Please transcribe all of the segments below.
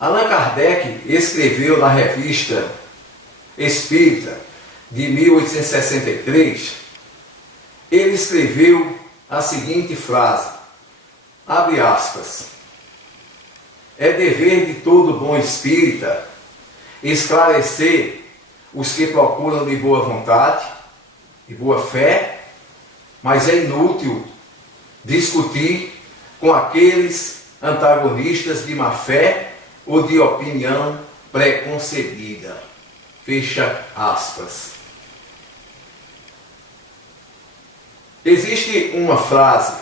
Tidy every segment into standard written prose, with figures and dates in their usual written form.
Allan Kardec escreveu na Revista Espírita de 1863, ele escreveu a seguinte frase, abre aspas, é dever de todo bom espírita esclarecer os que procuram de boa vontade, de boa fé, mas é inútil discutir com aqueles antagonistas de má fé ou de opinião preconcebida. Fecha aspas. Existe uma frase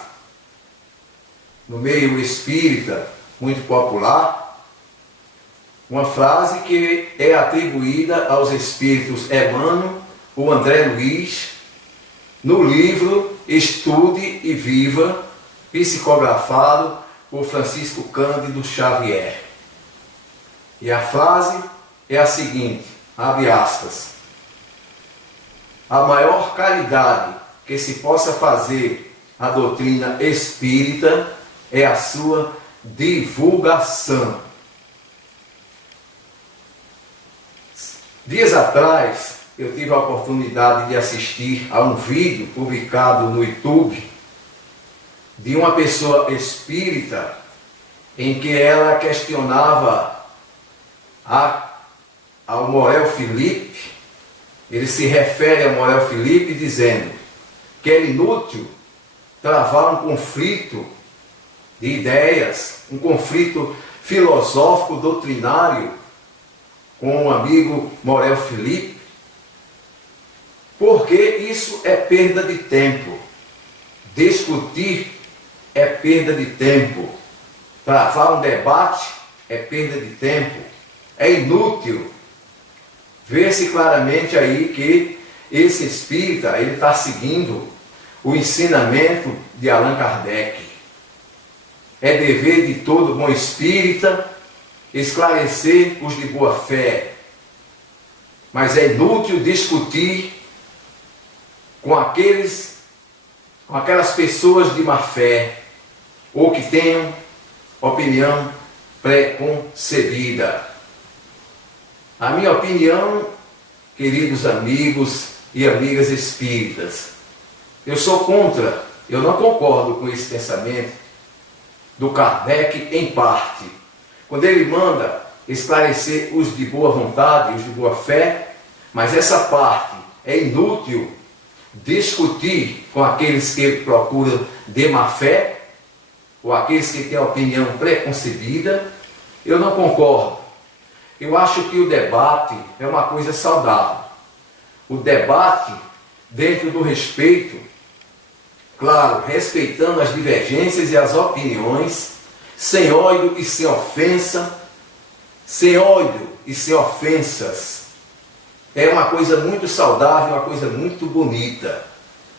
no meio espírita muito popular, uma frase que é atribuída aos espíritos Emmanuel ou André Luiz, no livro Estude e Viva, psicografado por Francisco Cândido Xavier. E a frase é a seguinte, abre aspas, a maior caridade que se possa fazer à doutrina espírita é a sua divulgação. Dias atrás, eu tive a oportunidade de assistir a um vídeo publicado no YouTube de uma pessoa espírita em que ela questionava ao Morel Felipe. Ele se refere ao Morel Felipe dizendo que é inútil travar um conflito de ideias, um conflito filosófico doutrinário com o amigo Morel Felipe, porque isso é perda de tempo. Discutir é perda de tempo. Travar um debate é perda de tempo. É inútil. Vê-se claramente aí que esse espírita ele está seguindo o ensinamento de Allan Kardec. É dever de todo bom espírita esclarecer os de boa fé, mas é inútil discutir com aquelas pessoas de má fé ou que tenham opinião preconcebida. A minha opinião, queridos amigos e amigas espíritas, eu sou contra, eu não concordo com esse pensamento do Kardec em parte. Quando ele manda esclarecer os de boa vontade, os de boa fé, mas essa parte é inútil discutir com aqueles que procuram de má fé, ou aqueles que têm a opinião preconcebida, eu não concordo. Eu acho que o debate é uma coisa saudável. O debate dentro do respeito, claro, respeitando as divergências e as opiniões, sem ódio e sem ofensa, sem ódio e sem ofensas. É uma coisa muito saudável, uma coisa muito bonita.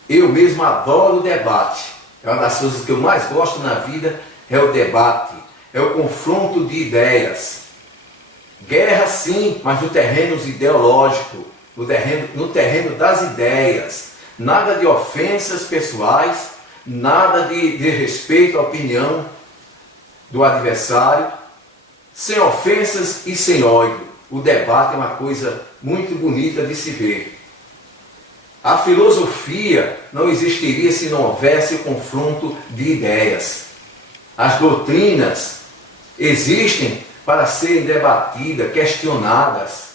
Eu mesmo adoro o debate. É uma das coisas que eu mais gosto na vida, é o debate, é o confronto de ideias. Guerra sim, mas no terreno ideológico, no terreno das ideias. Nada de ofensas pessoais, nada de respeito à opinião do adversário, sem ofensas e sem ódio. O debate é uma coisa muito bonita de se ver. A filosofia não existiria se não houvesse o confronto de ideias. As doutrinas existem para serem debatidas, questionadas.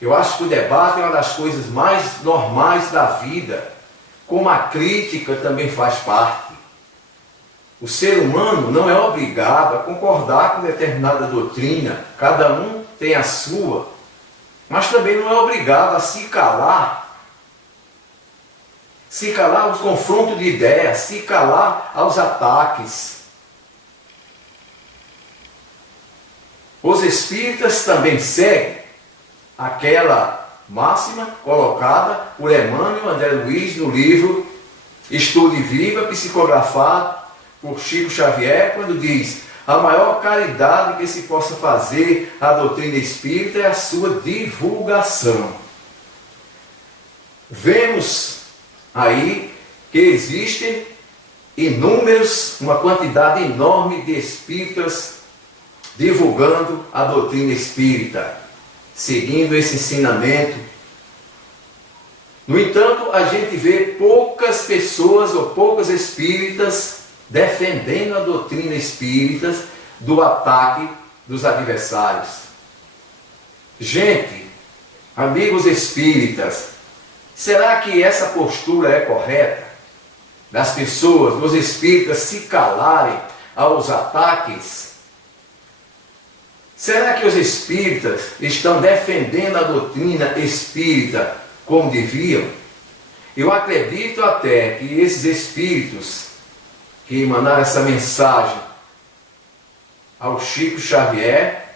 Eu acho que o debate é uma das coisas mais normais da vida, como a crítica também faz parte. O ser humano não é obrigado a concordar com determinada doutrina, cada um tem a sua, mas também não é obrigado a se calar aos confrontos de ideias, se calar aos ataques. Os espíritas também seguem aquela máxima colocada por Emmanuel André Luiz no livro Estude e Viva, psicografado por Chico Xavier, quando diz: a maior caridade que se possa fazer à doutrina espírita é a sua divulgação. Vemos aí que existem uma quantidade enorme de espíritas divulgando a doutrina espírita, seguindo esse ensinamento. No entanto, a gente vê poucas pessoas ou poucos espíritas defendendo a doutrina espírita do ataque dos adversários. Gente, amigos espíritas, será que essa postura é correta? Das pessoas, dos espíritas se calarem aos ataques? Será que os espíritas estão defendendo a doutrina espírita como deviam? Eu acredito até que esses espíritos que mandaram essa mensagem ao Chico Xavier,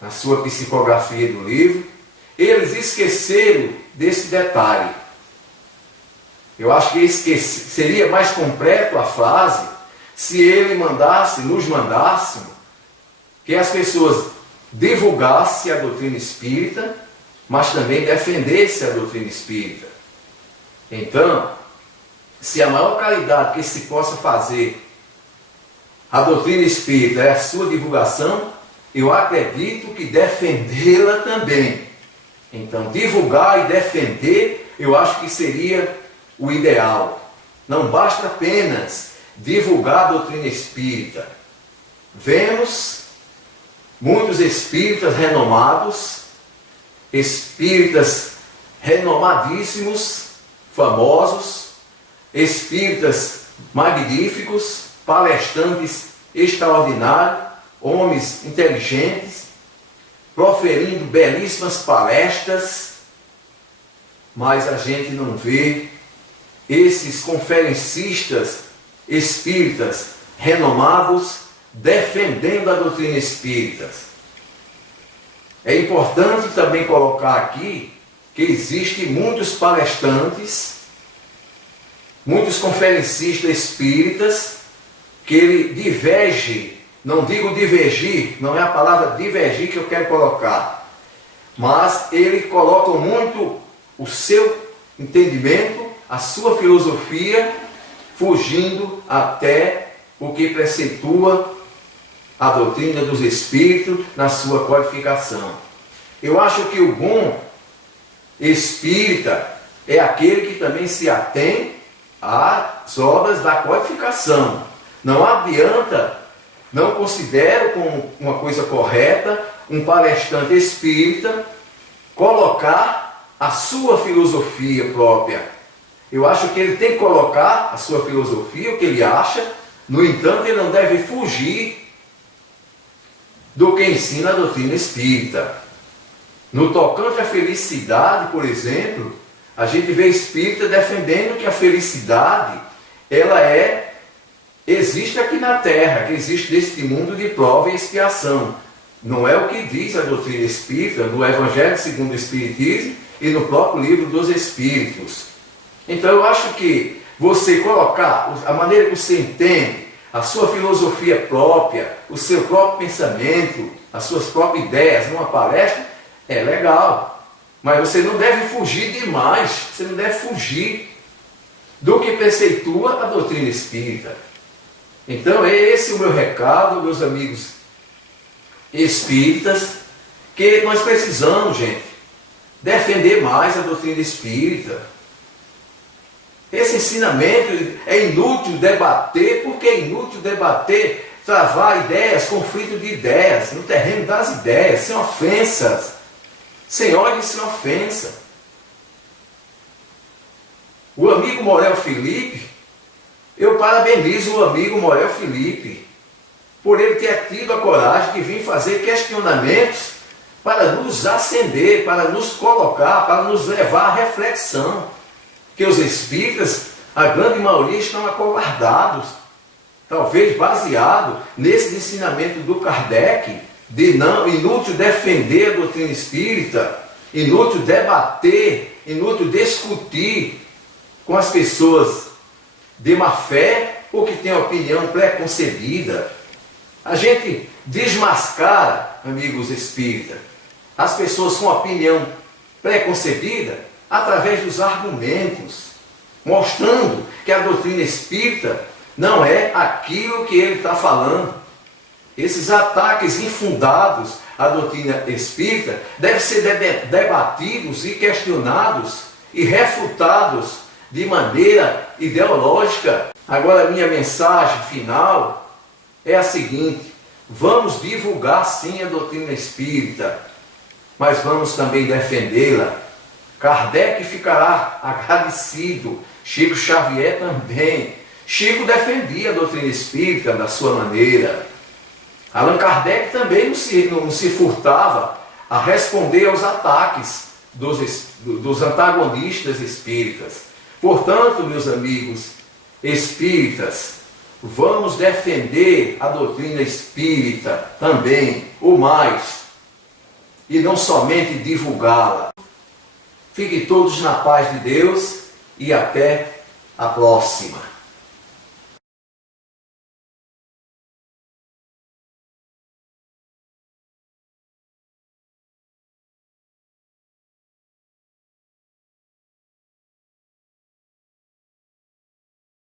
na sua psicografia do livro, eles esqueceram desse detalhe. Eu acho que seria mais completo a frase se ele nos mandasse que as pessoas divulgassem a doutrina espírita, mas também defendessem a doutrina espírita. Então, se a maior caridade que se possa fazer a doutrina espírita é a sua divulgação, eu acredito que defendê-la também. Então, divulgar e defender, eu acho que seria o ideal. Não basta apenas divulgar a doutrina espírita. Vemos muitos espíritas renomados, espíritas renomadíssimos, famosos, espíritas magníficos, palestrantes extraordinários, homens inteligentes, proferindo belíssimas palestras, mas a gente não vê esses conferencistas espíritas renomados defendendo a doutrina espírita. É importante também colocar aqui que existem muitos palestrantes, muitos conferencistas espíritas, que ele diverge, não digo divergir, não é a palavra divergir que eu quero colocar, mas ele coloca muito o seu entendimento, a sua filosofia, fugindo até o que preceitua a doutrina dos espíritos na sua codificação. Eu acho que o bom espírita é aquele que também se atém às obras da codificação. Não adianta, não considero como uma coisa correta um palestrante espírita colocar a sua filosofia própria. Eu acho que ele tem que colocar a sua filosofia, o que ele acha, no entanto, ele não deve fugir do que ensina a doutrina espírita. No tocante à felicidade, por exemplo, a gente vê espírita defendendo que a felicidade, existe aqui na Terra, que existe neste mundo de prova e expiação. Não é o que diz a doutrina espírita no Evangelho segundo o Espiritismo e no próprio livro dos Espíritos. Então eu acho que você colocar a maneira que você entende, a sua filosofia própria, o seu próprio pensamento, as suas próprias ideias numa palestra, é legal. Mas você não deve fugir demais, você não deve fugir do que preceitua a doutrina espírita. Então é esse o meu recado, meus amigos espíritas, que nós precisamos, gente, defender mais a doutrina espírita. Esse ensinamento é inútil debater, porque é inútil debater, travar ideias, conflito de ideias, no terreno das ideias, sem ofensas, sem ódio e sem ofensa. O amigo Morel Felipe, eu parabenizo o amigo Morel Felipe, por ele ter tido a coragem de vir fazer questionamentos para nos acender, para nos colocar, para nos levar à reflexão. Que os espíritas, a grande maioria, estão acovardados, talvez baseado nesse ensinamento do Kardec, de não, inútil defender a doutrina espírita, inútil debater, inútil discutir com as pessoas de má fé ou que têm opinião preconcebida. A gente desmascara, amigos espíritas, as pessoas com opinião preconcebida através dos argumentos, mostrando que a doutrina espírita não é aquilo que ele está falando. Esses ataques infundados à doutrina espírita devem ser debatidos e questionados e refutados de maneira ideológica. Agora, a minha mensagem final é a seguinte: vamos divulgar sim a doutrina espírita, mas vamos também defendê-la. Kardec ficará agradecido, Chico Xavier também. Chico defendia a doutrina espírita da sua maneira. Allan Kardec também não se furtava a responder aos ataques dos antagonistas espíritas. Portanto, meus amigos espíritas, vamos defender a doutrina espírita também, ou mais, e não somente divulgá-la. Fiquem todos na paz de Deus e até a próxima.